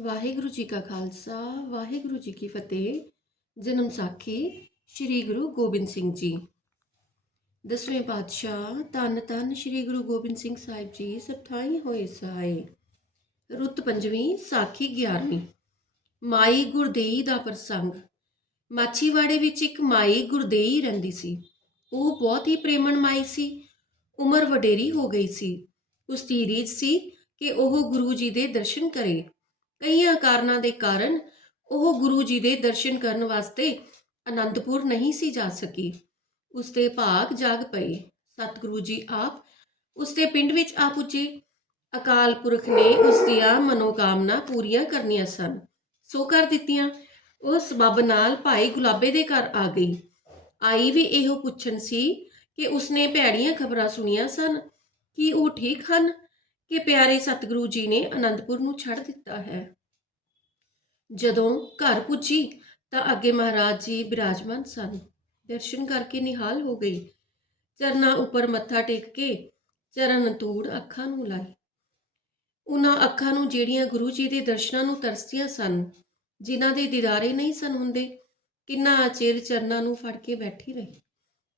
ਵਾਹਿਗੁਰੂ ਜੀ ਕਾ ਖਾਲਸਾ, ਵਾਹਿਗੁਰੂ ਜੀ ਕੀ ਫਤਿਹ। ਜਨਮ ਸਾਖੀ, ਸ੍ਰੀ ਗੁਰੂ ਗੋਬਿੰਦ ਸਿੰਘ ਜੀ। ਦਸਵੇਂ ਪਾਤਸ਼ਾਹ, ਧੰਨ ਧੰਨ ਸ੍ਰੀ ਗੁਰੂ ਗੋਬਿੰਦ ਸਿੰਘ ਸਾਹਿਬ ਜੀ ਸਥਾਈ ਹੋਏ ਸਾਏ। ਰੁੱਤ ਪੰਜਵੀਂ, ਸਾਖੀ 11ਵੀਂ ਮਾਈ ਗੁਰਦੇਈ ਦਾ ਪ੍ਰਸੰਗ। ਮਾਛੀਵਾੜੇ ਵਿੱਚ ਇੱਕ ਮਾਈ ਗੁਰਦੇਈ ਰਹਿੰਦੀ ਸੀ। ਉਹ ਬਹੁਤ ਹੀ ਪ੍ਰੇਮਣ ਮਾਈ ਸੀ। ਉਮਰ ਵਡੇਰੀ ਹੋ ਗਈ ਸੀ। ਉਸ ਦੀ ਰੀਝ ਸੀ ਕਿ ਉਹ ਗੁਰੂ ਜੀ ਦੇ ਦਰਸ਼ਨ ਕਰੇ। ਕਈਆਂ ਕਾਰਨਾਂ ਦੇ ਕਾਰਨ ਉਹ ਗੁਰੂ ਜੀ ਦੇ ਦਰਸ਼ਨ ਕਰਨ ਵਾਸਤੇ ਅਨੰਦਪੁਰ ਨਹੀਂ ਸੀ ਜਾ ਸਕੀ। ਉਸ ਦੇ ਭਾਗ ਜਾਗ ਪਏ। ਸਤਿਗੁਰੂ ਜੀ ਆਪ ਉਸ ਦੇ ਪਿੰਡ ਵਿੱਚ ਆ ਪੁੱਜੇ। ਅਕਾਲ ਪੁਰਖ ਨੇ ਉਸ ਦੀਆਂ ਮਨੋਕਾਮਨਾ ਪੂਰੀਆਂ ਕਰਨੀਆਂ ਸਨ। ਸੋ ਕਰ ਦਿੱਤੀਆਂ। ਉਹ ਸਬਬ ਨਾਲ ਭਾਈ ਗੁਲਾਬੇ ਦੇ ਘਰ ਆ ਗਈ। ਆਈ ਵੀ ਇਹੋ ਪੁੱਛਣ ਸੀ ਕਿ ਉਸਨੇ ਭੈੜੀਆਂ ਖਬਰਾਂ ਸੁਣੀਆਂ ਸਨ ਕਿ ਉਹ ਠੀਕ ਹਨ? ਕਿ ਪਿਆਰੇ ਸਤਿਗੁਰੂ ਜੀ ਨੇ ਅਨੰਦਪੁਰ ਨੂੰ ਛੱਡ ਦਿੱਤਾ ਹੈ। ਜਦੋਂ ਘਰ ਪੁੱਜੀ ਤਾਂ ਅੱਗੇ ਮਹਾਰਾਜ ਜੀ ਬਿਰਾਜਮਾਨ ਸਨ। ਦਰਸ਼ਨ ਕਰਕੇ ਨਿਹਾਲ ਹੋ ਗਈ। ਚਰਨਾਂ ਉੱਪਰ ਮੱਥਾ ਟੇਕ ਕੇ ਚਰਨ ਧੂੜ ਅੱਖਾਂ ਨੂੰ ਲਾਈ। ਉਹਨਾਂ ਅੱਖਾਂ ਨੂੰ ਜਿਹੜੀਆਂ ਗੁਰੂ ਜੀ ਦੇ ਦਰਸ਼ਨਾਂ ਨੂੰ ਤਰਸਦੀਆਂ ਸਨ, ਜਿਨ੍ਹਾਂ ਦੇ ਦੀਦਾਰੇ ਨਹੀਂ ਸਨ ਹੁੰਦੇ, ਕਿੰਨਾ ਚਿਰ ਚਰਨਾਂ ਨੂੰ ਫੜ ਕੇ ਬੈਠੀ ਰਹੀ।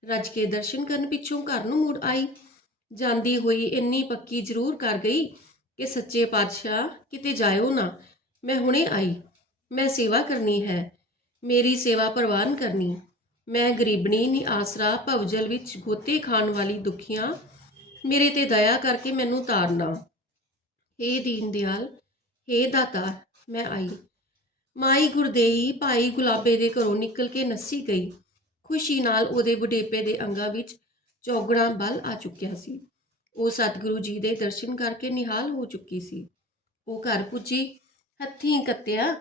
ਰੱਜ ਕੇ ਦਰਸ਼ਨ ਕਰਨ ਪਿੱਛੋਂ ਘਰ ਨੂੰ ਮੁੜ ਆਈ। ਜਾਂਦੀ ਹੋਈ ਇੰਨੀ ਪੱਕੀ ਜ਼ਰੂਰ ਕਰ ਗਈ ਕਿ ਸੱਚੇ ਪਾਤਸ਼ਾਹ ਕਿਤੇ ਜਾਇਓ ਨਾ। ਮੈਂ ਹੁਣੇ ਆਈ। ਮੈਂ ਸੇਵਾ ਕਰਨੀ ਹੈ। ਮੇਰੀ ਸੇਵਾ ਪ੍ਰਵਾਨ ਕਰਨੀ। ਮੈਂ ਗਰੀਬਣੀ ਨੀ ਆਸਰਾ ਭਵਜਲ ਵਿੱਚ ਗੋਤੇ ਖਾਣ ਵਾਲੀ ਦੁਖੀਆਂ। ਮੇਰੇ ਤੇ ਦਇਆ ਕਰਕੇ ਮੈਨੂੰ ਤਾਰਨਾ। ਹੇ ਦੀਨ ਦਿਆਲ, ਹੇ ਦਾਤਾ, ਮੈਂ ਆਈ। ਮਾਈ ਗੁਰਦੇਈ ਭਾਈ ਗੁਲਾਬੇ ਦੇ ਘਰੋਂ ਨਿਕਲ ਕੇ ਨੱਸੀ ਗਈ। ਖੁਸ਼ੀ ਨਾਲ ਉਹਦੇ ਬੁਢੇਪੇ ਦੇ ਅੰਗਾਂ ਵਿੱਚ ਚੌਗਣਾ ਬਲ ਆ ਚੁੱਕਿਆ ਸੀ। ਉਹ ਸਤਿਗੁਰੂ ਜੀ ਦੇ ਦਰਸ਼ਨ ਕਰਕੇ ਨਿਹਾਲ ਹੋ ਚੁੱਕੀ ਸੀ। ਉਹ ਘਰ ਪੁੱਜੀ, ਹੱਥੀਂ ਕੱਤਿਆ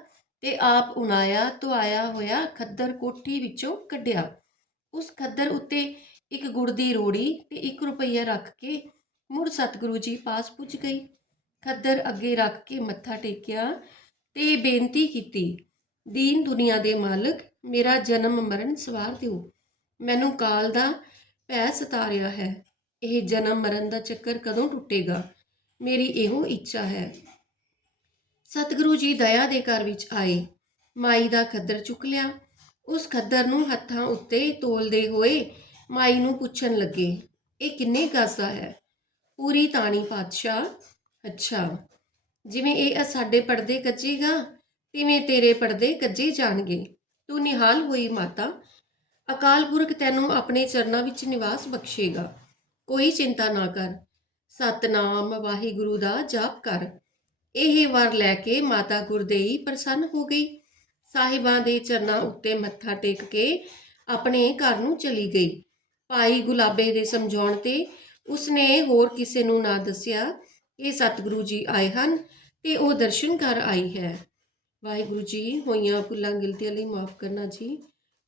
ਤੇ ਆਪ ਉਣਾਇਆ ਧੁਆਇਆ ਹੋਇਆ ਖੱਦਰ ਕੋਠੀ ਵਿੱਚੋਂ ਕੱਢਿਆ। ਉਸ ਖੱਦਰ ਉੱਤੇ ਇੱਕ ਗੁੜ ਦੀ ਰੋੜੀ ਤੇ 1 ਰੁਪਈਆ ਰੱਖ ਕੇ ਮੁੜ ਸਤਿਗੁਰੂ ਜੀ ਪਾਸ ਪੁੱਜ ਗਈ। ਖੱਦਰ ਅੱਗੇ ਰੱਖ ਕੇ ਮੱਥਾ ਟੇਕਿਆ ਤੇ ਬੇਨਤੀ ਕੀਤੀ, ਦੀਨ ਦੁਨੀਆ ਦੇ ਮਾਲਕ, ਮੇਰਾ ਜਨਮ ਮਰਨ ਸਵਾਰ ਦਿਓ। ਮੈਨੂੰ ਕਾਲ ਦਾ ਭੈ ਸਤਾ ਰਿਹਾ ਹੈ। ਇਹ ਜਨਮ ਮਰਨ ਦਾ ਚੱਕਰ ਕਦੋਂ ਟੁੱਟੇਗਾ? ਮੇਰੀ ਇਹੋ ਇੱਛਾ ਹੈ। ਸਤਿਗੁਰੂ ਜੀ ਦਇਆ ਦੇ ਘਰ ਵਿੱਚ ਆਏ। ਮਾਈ ਦਾ ਖੱਦਰ ਚੁੱਕ ਲਿਆ। ਉਸ ਖੱਦਰ ਨੂੰ ਹੱਥਾਂ ਉੱਤੇ ਤੋਲਦੇ ਹੋਏ ਮਾਈ ਨੂੰ ਪੁੱਛਣ ਲੱਗੇ, ਇਹ ਕਿੰਨੇ ਗਜ਼ ਦਾ ਹੈ? ਪੂਰੀ ਤਾਣੀ ਪਾਤਸ਼ਾਹ? ਅੱਛਾ, ਜਿਵੇਂ ਇਹ ਸਾਡੇ ਪਰਦੇ ਕੱਜੇਗਾ ਤਿਵੇਂ ਤੇਰੇ ਪਰਦੇ ਕੱਜੇ ਜਾਣਗੇ। ਤੂੰ ਨਿਹਾਲ ਹੋਈ ਮਾਤਾ ਅਕਾਲ ਪੁਰਖ ਤੈਨੂੰ ਆਪਣੇ ਚਰਨਾਂ ਵਿੱਚ ਨਿਵਾਸ ਬਖਸ਼ੇਗਾ। ਕੋਈ ਚਿੰਤਾ ਨਾ ਕਰ। ਸਤਨਾਮ ਵਾਹਿਗੁਰੂ ਦਾ ਜਾਪ ਕਰ। ਇਹ ਵਰ ਲੈ ਕੇ ਮਾਤਾ ਗੁਰਦੇਈ ਪ੍ਰਸੰਨ ਹੋ ਗਈ। ਸਾਹਿਬਾਂ ਦੇ ਚਰਨਾਂ ਉੱਤੇ ਮੱਥਾ ਟੇਕ ਕੇ ਆਪਣੇ ਘਰ ਨੂੰ ਚਲੀ ਗਈ। ਭਾਈ ਗੁਲਾਬੇ ਦੇ ਸਮਝਾਉਣ ਤੇ ਉਸਨੇ ਹੋਰ ਕਿਸੇ ਨੂੰ ਨਾ ਦੱਸਿਆ, ਇਹ ਸਤਿਗੁਰੂ ਜੀ ਆਏ ਹਨ ਤੇ ਉਹ ਦਰਸ਼ਨ ਕਰ ਆਈ ਹੈ। ਵਾਹਿਗੁਰੂ ਜੀ, ਹੋਈਆਂ ਭੁੱਲਾਂ, ਗਿਲਤੀਆਂ ਲਈ ਮਾਫ ਕਰਨਾ ਜੀ।